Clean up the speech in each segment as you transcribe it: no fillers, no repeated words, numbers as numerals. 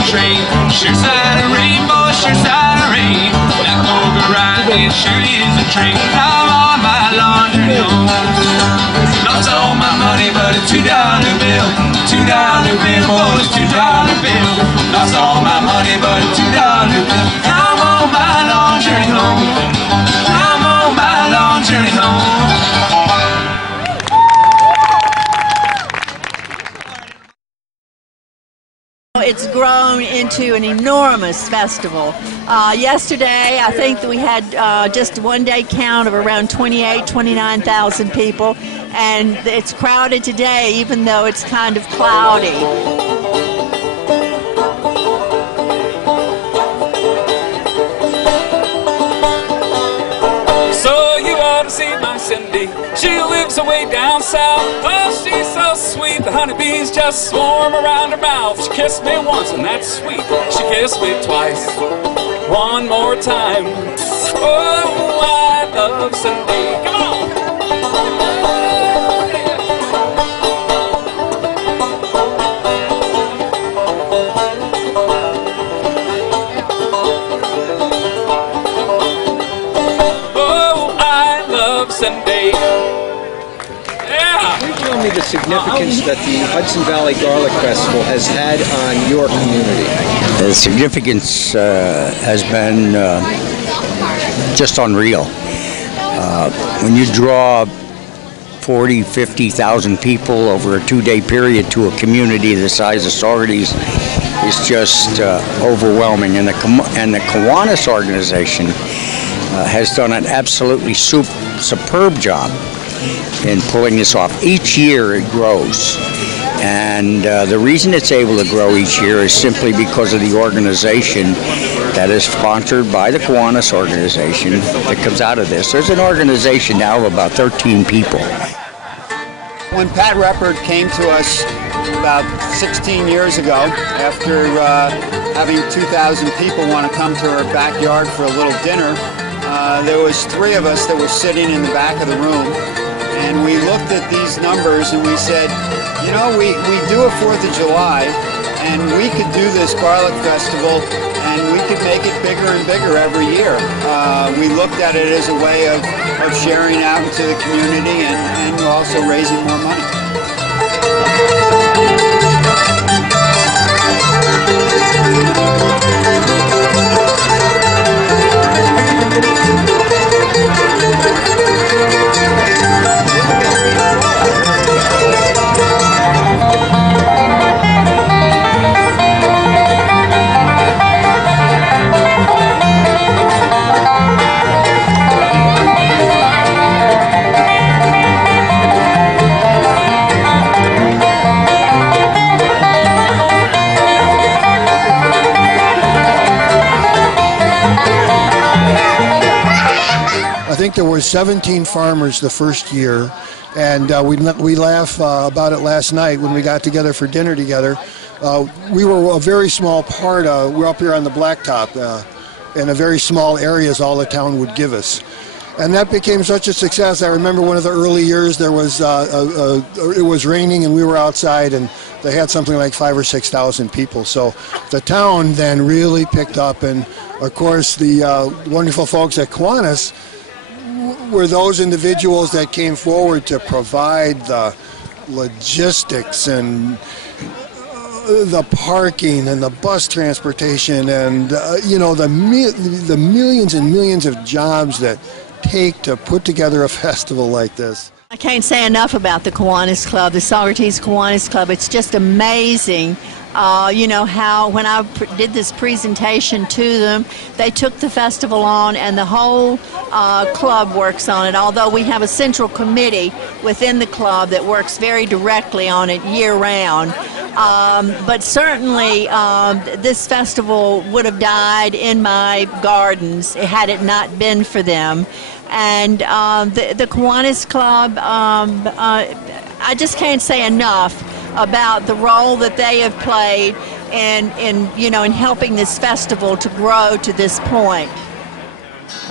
the train. Sure side of rainbow, sure side of rain. That poker ride, it sure is a train. I'm on my laundry home. Lost all my money, but a $2 bill. $2 bill, boys, $2 bill. Lost all my money, but a $2 bill. I'm on my long journey home. I'm on my long journey home. It's grown into an enormous festival. Yesterday, I think that we had just a one-day count of around 29,000 people, and it's crowded today, even though it's kind of cloudy. So you ought to see my Cindy. She lives away down south. Oh, she's so sweet. The honeybees just swarm around her mouth. She kissed me once, and that's sweet. She kissed me twice. One more time. Oh, I love Cindy. Come on. Oh, I love Cindy. Tell me the significance that the Hudson Valley Garlic Festival has had on your community. The significance has been just unreal. When you draw 40, 50,000 people over a two-day period to a community the size of Saugerties, it's just overwhelming. And the Kiwanis organization has done an absolutely superb job in pulling this off. Each year it grows, and the reason it's able to grow each year is simply because of the organization that is sponsored by the Kiwanis organization that comes out of this. There's an organization now of about 13 people. When Pat Reppert came to us about 16 years ago, after having 2,000 people want to come to her backyard for a little dinner, there was 3 of us that were sitting in the back of the room. And we looked at these numbers and we said, you know, we do a 4th of July, and we could do this garlic festival, and we could make it bigger and bigger every year. We looked at it as a way of sharing out into the community and also raising more money. I think there were 17 farmers the first year, and we laugh about it last night when we got together for dinner together. We were a very small part. We're up here on the blacktop in a very small areas all the town would give us. And that became such a success. I remember one of the early years there was it was raining and we were outside, and they had something like 5,000 or 6,000 people. So the town then really picked up, and of course the wonderful folks at Kiwanis were those individuals that came forward to provide the logistics and the parking and the bus transportation and you know, the millions and millions of jobs that take to put together a festival like this. I can't say enough about the Kiwanis Club, the Saugerties Kiwanis Club. It's just amazing. You know, how when I did this presentation to them, they took the festival on, and the whole club works on it, although we have a central committee within the club that works very directly on it year-round. But certainly this festival would have died in my gardens had it not been for them. And the Kiwanis Club, I just can't say enough about the role that they have played in helping this festival to grow to this point.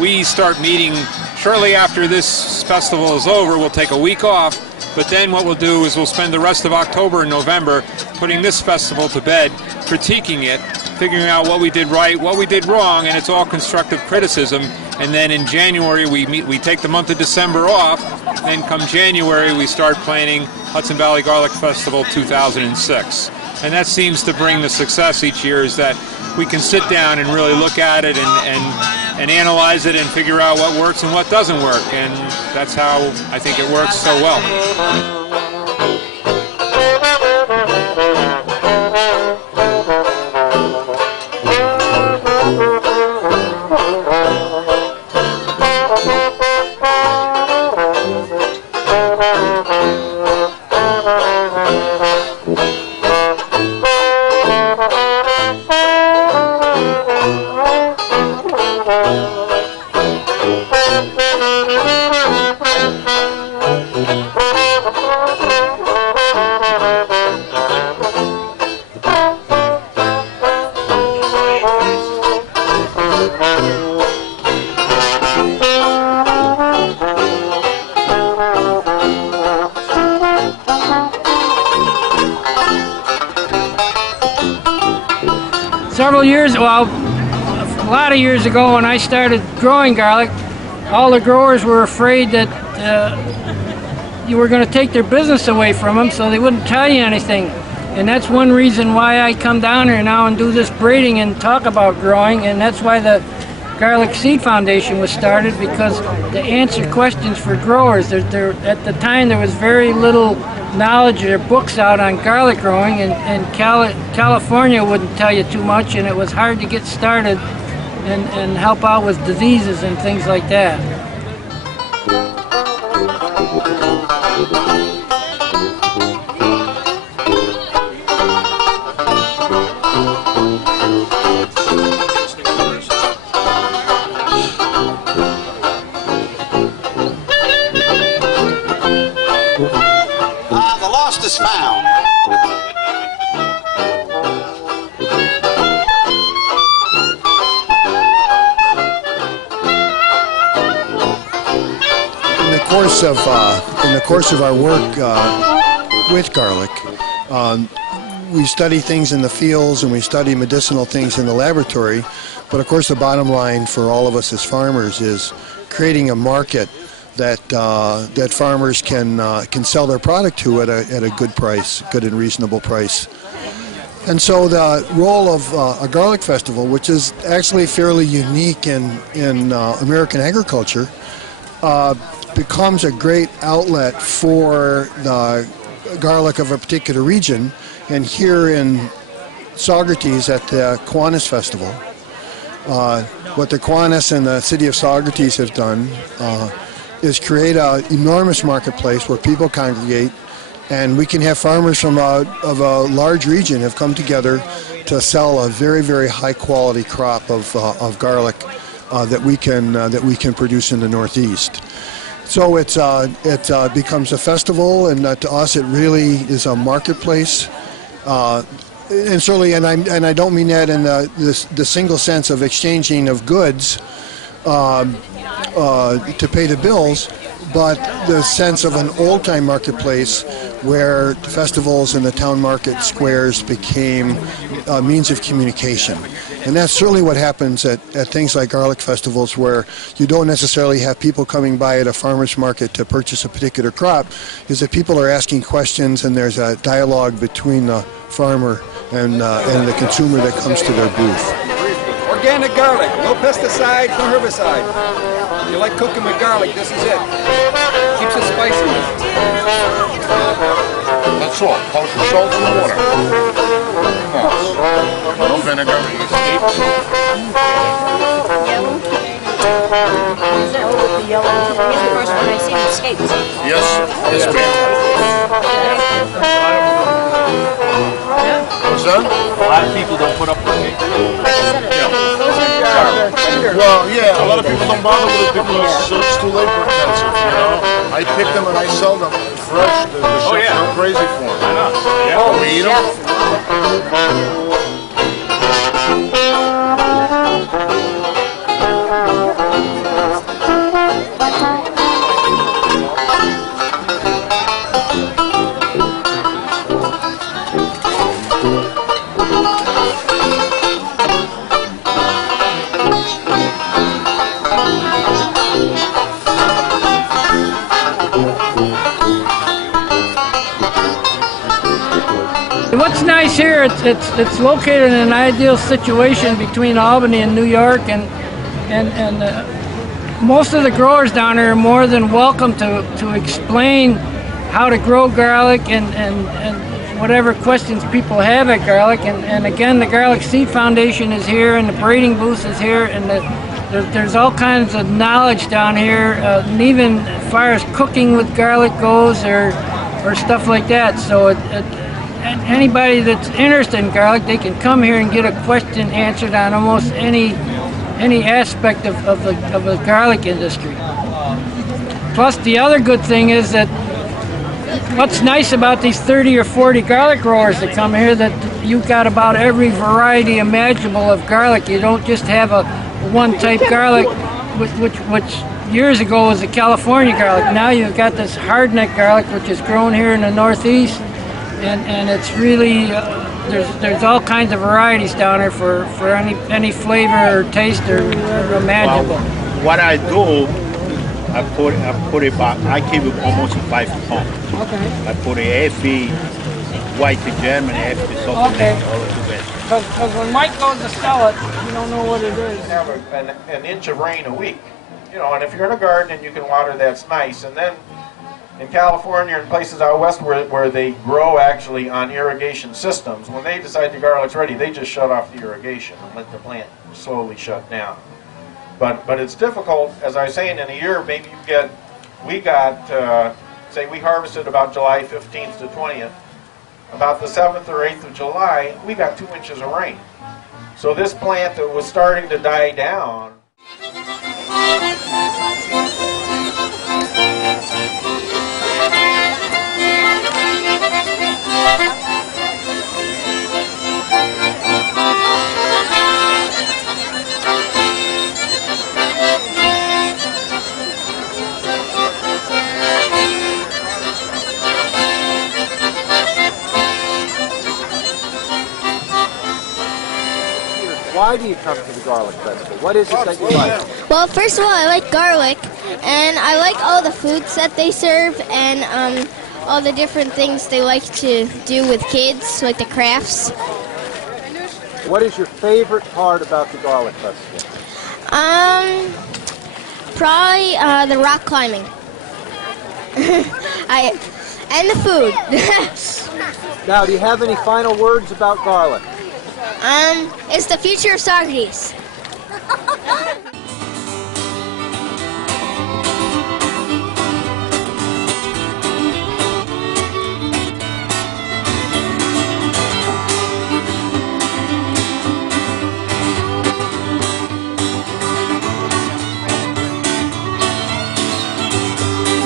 We start meeting shortly after this festival is over. We'll take a week off, but then what we'll do is we'll spend the rest of October and November putting this festival to bed, critiquing it, figuring out what we did right, what we did wrong, and it's all constructive criticism. And then in January we take the month of December off, and come January we start planning Hudson Valley Garlic Festival 2006. And that seems to bring the success each year, is that we can sit down and really look at it and analyze it and figure out what works and what doesn't work. And that's how I think it works so well. Several years, well, a lot of years ago when I started growing garlic, all the growers were afraid that you were going to take their business away from them, so they wouldn't tell you anything. And that's one reason why I come down here now and do this braiding and talk about growing, and that's why the Garlic Seed Foundation was started, because to answer questions for growers. At the time there was very little knowledge or books out on garlic growing, and California wouldn't tell you too much, and it was hard to get started and help out with diseases and things like that. The lost is found. In the course of our work with garlic, we study things in the fields and we study medicinal things in the laboratory. But of course, the bottom line for all of us as farmers is creating a market that that farmers can sell their product to at a good price, good and reasonable price. And so the role of a garlic festival, which is actually fairly unique in American agriculture, becomes a great outlet for the garlic of a particular region. And here in Saugerties at the Kiwanis Festival, what the Kiwanis and the city of Saugerties have done is create an enormous marketplace where people congregate, and we can have farmers from of a large region have come together to sell a very, very high quality crop of garlic that we can produce in the Northeast. So it becomes a festival, and to us it really is a marketplace. And certainly, and I don't mean that in the single sense of exchanging of goods to pay the bills, but the sense of an old-time marketplace where the festivals and the town market squares became a means of communication. And that's certainly what happens at things like garlic festivals, where you don't necessarily have people coming by at a farmer's market to purchase a particular crop, is that people are asking questions and there's a dialogue between the farmer and the consumer that comes to their booth. Organic garlic, no pesticide, no herbicide. If you like cooking with garlic, this is it. Keeps it spicy. That's all. Poach the salt in the water. No vinegar. Yes, yes, ma'am. What's that? A lot of people don't put up with it. Well, yeah, a lot of people don't bother with it because it's too labor intensive, you know? I pick them and I sell them fresh. The chefs go crazy for them. I know. Yeah. Oh, we eat them? what's nice here, it's located in an ideal situation between Albany and New York, and most of the growers down here are more than welcome to explain how to grow garlic and whatever questions people have at garlic. And again, the Garlic Seed Foundation is here, and the parading booth is here, and there's all kinds of knowledge down here, and even as far as cooking with garlic goes, or stuff like that. So anybody that's interested in garlic, they can come here and get a question answered on almost any aspect of the garlic industry. Plus, the other good thing is that what's nice about these 30 or 40 garlic growers that come here, that you've got about every variety imaginable of garlic. You don't just have a one type garlic, which years ago was the California garlic. Now you've got this hardneck garlic, which is grown here in the Northeast, and it's really there's all kinds of varieties down here for any flavor or taste or imaginable. Well, what I do, I put it back. I keep it almost 5 pounds. Okay. I put a FE white German, FE soft, Okay. all together. Because when Mike goes to sell it, you don't know what it is. Have an inch of rain a week, you know, and if you're in a garden and you can water, that's nice. And then in California and places out west where they grow actually on irrigation systems, when they decide the garlic's ready, they just shut off the irrigation and let the plant slowly shut down. But it's difficult, as I was saying, in a year, maybe we got, say we harvested about July 15th to 20th. About the 7th or 8th of July, we got 2 inches of rain. So this plant that was starting to die down. Why do you come to the Garlic Festival? What is it that you like? Well, first of all, I like garlic, and I like all the foods that they serve, and all the different things they like to do with kids, like the crafts. What is your favorite part about the Garlic Festival? Probably the rock climbing. And the food. Now, do you have any final words about garlic? It's the future of Saugerties.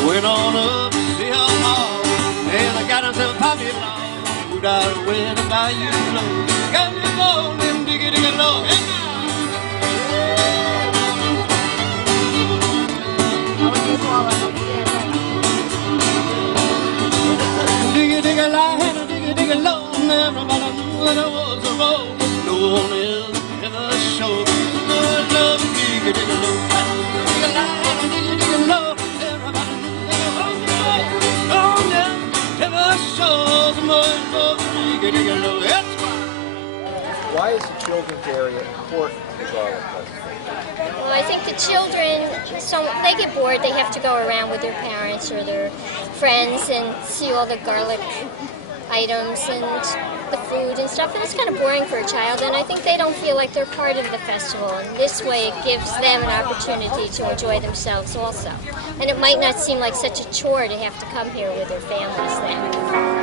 Went on up to see how hard, and I got himself a pocket long. Moved out of where to buy you low. Got me going, diggy diggy low. Diggy diggy line, diggy diggy low. Everybody knew that I was a roll. No one else ever showed no love, diggy diggy low. Diggy line, diggy diggy low. Everybody knew that I was a roll. No one else ever showed so much love, diggy diggy low. Why is the children's area important to the Garlic Festival? Well, I think the children, so they get bored, they have to go around with their parents or their friends and see all the garlic items and the food and stuff, and it's kind of boring for a child, and I think they don't feel like they're part of the festival, and this way it gives them an opportunity to enjoy themselves also. And it might not seem like such a chore to have to come here with their families then.